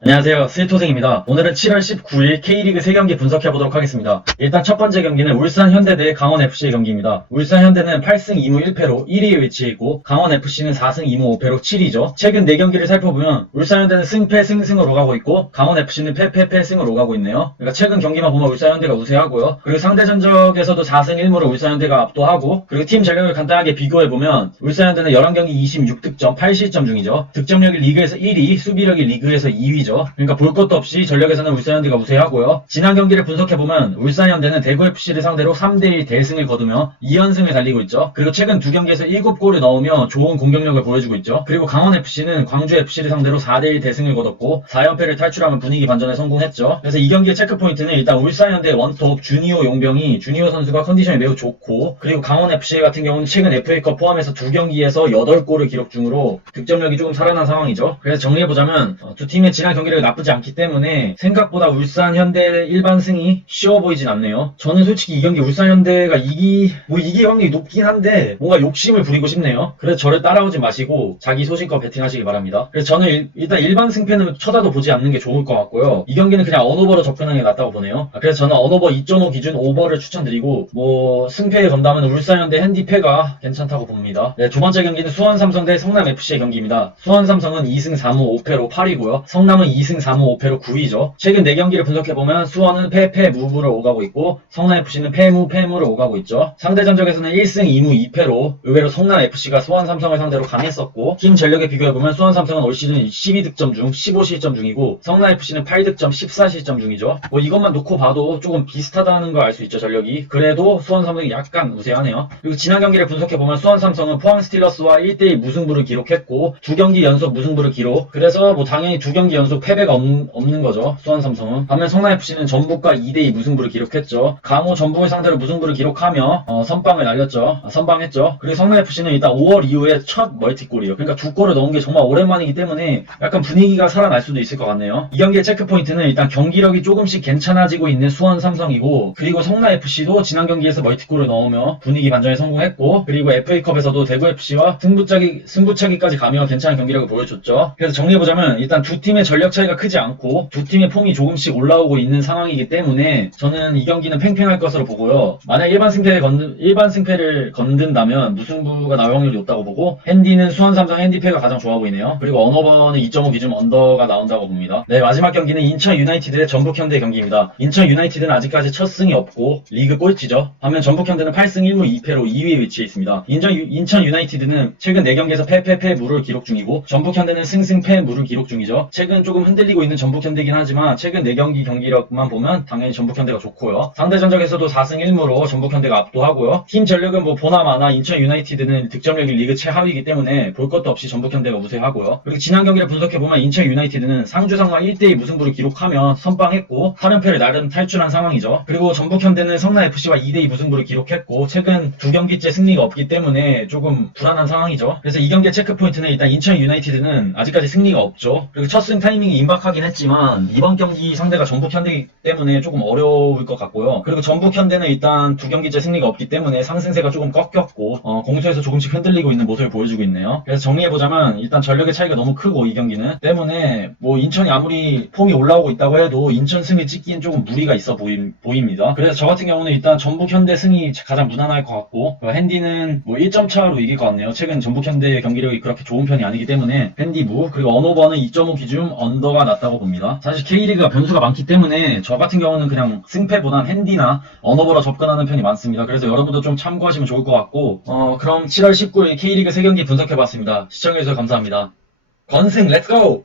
안녕하세요. 스위토생입니다. 오늘은 7월 19일 K리그 3경기 분석해보도록 하겠습니다. 일단 첫 번째 경기는 울산 현대 대 강원 FC의 경기입니다. 울산 현대는 8승 2무 1패로 1위에 위치해 있고 강원 FC는 4승 2무 5패로 7위죠. 최근 4경기를 살펴보면 울산 현대는 승패 승승으로 가고 있고 강원 FC는 패패 패 승으로 가고 있네요. 그러니까 최근 경기만 보면 울산 현대가 우세하고요. 그리고 상대 전적에서도 4승 1무로 울산 현대가 압도하고 그리고 팀 전력을 간단하게 비교해보면 울산 현대는 11경기 26득점 8실점 중이죠. 득점력이 리그에서 1위, 수비력이 리그에서 2위 죠. 그러니까 볼 것도 없이 전력에서는 울산현대가 우세하고요. 지난 경기를 분석해보면 울산현대는 대구FC를 상대로 3대1 대승을 거두며 2연승을 달리고 있죠. 그리고 최근 두 경기에서 7골을 넣으며 좋은 공격력을 보여주고 있죠. 그리고 강원FC는 광주FC를 상대로 4대1 대승을 거뒀고 4연패를 탈출하면 분위기 반전에 성공했죠. 그래서 이 경기의 체크포인트는 일단 울산현대 원톱 주니오 용병이 주니오 선수가 컨디션이 매우 좋고 그리고 강원FC 같은 경우는 최근 FA컵 포함해서 두 경기에서 8골을 기록 중으로 득점력이 조금 살아난 상황이죠. 그래서 정리해보자면 어, 두 팀의 지난 경기를 나쁘지 않기 때문에 생각보다 울산 현대 일반 승이 쉬워 보이진 않네요. 저는 솔직히 이 경기 울산 현대가 이기 뭐 이기 확률이 높긴 한데 뭔가 욕심을 부리고 싶네요. 그래서 저를 따라오지 마시고 자기 소신껏 베팅하시기 바랍니다. 그래서 저는 일, 일단 일반 승패는 쳐다도 보지 않는 게 좋을 것 같고요. 이 경기는 그냥 언오버로 접근하는 게 낫다고 보네요. 아, 그래서 저는 언오버 2.5 기준 오버를 추천드리고 뭐 승패에 건다면 울산 현대 핸디패가 괜찮다고 봅니다. 네, 두 번째 경기는 수원 삼성 대 성남 FC의 경기입니다. 수원 삼성은 2승 3무 5패로 8위고요. 성남은 2승 3무 5패로 9위죠. 최근 4경기를 분석해보면 수원은 패패 무브를 오가고 있고 성남 FC는 패무 패무를 오가고 있죠. 상대 전적에서는 1승 2무 2패로 의외로 성남 FC가 수원 삼성을 상대로 강했었고 팀 전력에 비교해보면 수원 삼성은 올 시즌 12득점 중 15실점 중이고 성남 FC는 8득점 14실점 중이죠. 뭐 이것만 놓고 봐도 조금 비슷하다는 걸 알 수 있죠 전력이. 그래도 수원 삼성이 약간 우세하네요. 그리고 지난 경기를 분석해보면 수원 삼성은 포항 스틸러스와 1대1 무승부를 기록했고 두 경기 연속 무승부를 기록. 그래서 뭐 당연히 두 경기 연속 패배가 없, 없는 거죠. 수원 삼성은. 반면 성남 FC는 전북과 2대2 무승부를 기록했죠. 강호 전북을 상대로 무승부를 기록하며 어, 선빵을 날렸죠. 아, 선방했죠. 그리고 성남 FC는 일단 5월 이후에 첫 멀티골이에요. 그러니까 두 골을 넣은 게 정말 오랜만이기 때문에 약간 분위기가 살아날 수도 있을 것 같네요. 이 경기의 체크 포인트는 일단 경기력이 조금씩 괜찮아지고 있는 수원 삼성이고 그리고 성남 FC도 지난 경기에서 멀티골을 넣으며 분위기 반전에 성공했고 그리고 FA컵에서도 대구 FC와 승부차기 승부차기까지 가며 괜찮은 경기력을 보여줬죠. 그래서 정리해보자면 일단 두 팀의 전력 차이가 크지 않고 두 팀의 폼이 조금씩 올라오고 있는 상황이기 때문에 저는 이 경기는 팽팽할 것으로 보고요. 만약 일반 승패를 건든 일반 승패를 건든다면 무승부가 나올 확률이 높다고 보고 핸디는 수원 삼성 핸디패가 가장 좋아 보이네요. 그리고 언어버는 2.5 기준 언더가 나온다고 봅니다. 네 마지막 경기는 인천 유나이티드 대 전북 현대 경기입니다. 인천 유나이티드는 아직까지 첫 승이 없고 리그 꼴찌죠. 반면 전북 현대는 8승 1무 2패로 2위에 위치해 있습니다. 인천, 유, 인천 유나이티드는 최근 4경기에서 패패패 무를 기록 중이고 전북 현대는 승승패 무를 기록 중이죠. 최근 조금 흔들리고 있는 전북 현대긴 하지만 최근 4경기 경기력만 보면 당연히 전북 현대가 좋고요. 상대 전적에서도 4승 1무로 전북 현대가 압도하고요. 팀 전력은 뭐 보나마나 인천 유나이티드는 득점력이 리그 최하위이기 때문에 볼 것도 없이 전북 현대가 우세하고요. 그리고 지난 경기를 분석해 보면 인천 유나이티드는 상주상과 1대2 무승부를 기록하며 선빵했고 8연패를 나름 탈출한 상황이죠. 그리고 전북 현대는 성남 FC와 2대2 무승부를 기록했고 최근 두 경기째 승리가 없기 때문에 조금 불안한 상황이죠. 그래서 이 경기의 체크 포인트는 일단 인천 유나이티드는 아직까지 승리가 없죠. 그리고 첫 승 타이밍 이 임박하긴 했지만 이번 경기 상대가 전북 현대이기 때문에 조금 어려울 것 같고요. 그리고 전북 현대는 일단 두 경기째 승리가 없기 때문에 상승세가 조금 꺾였고 어, 공수에서 조금씩 흔들리고 있는 모습을 보여주고 있네요. 그래서 정리해보자면 일단 전력의 차이가 너무 크고 이 경기는 때문에 뭐 인천이 아무리 폼이 올라오고 있다고 해도 인천 승리 찍기엔 조금 무리가 있어 보임, 보입니다. 그래서 저 같은 경우는 일단 전북 현대 승이 가장 무난할 것 같고 그 핸디는 뭐 1점 차로 이길 것 같네요. 최근 전북 현대의 경기력이 그렇게 좋은 편이 아니기 때문에 핸디부 그리고 언오버는 2.5 기준 언 더가 낫다고 봅니다. 사실 K리그가 변수가 많기 때문에 저 같은 경우는 그냥 승패보단 핸디나 언어버로 접근하는 편이 많습니다. 그래서 여러분도 좀 참고하시면 좋을 것 같고 어 그럼 7월 19일 K리그 3경기 분석해봤습니다. 시청해주셔서 감사합니다. 건승 렛츠고!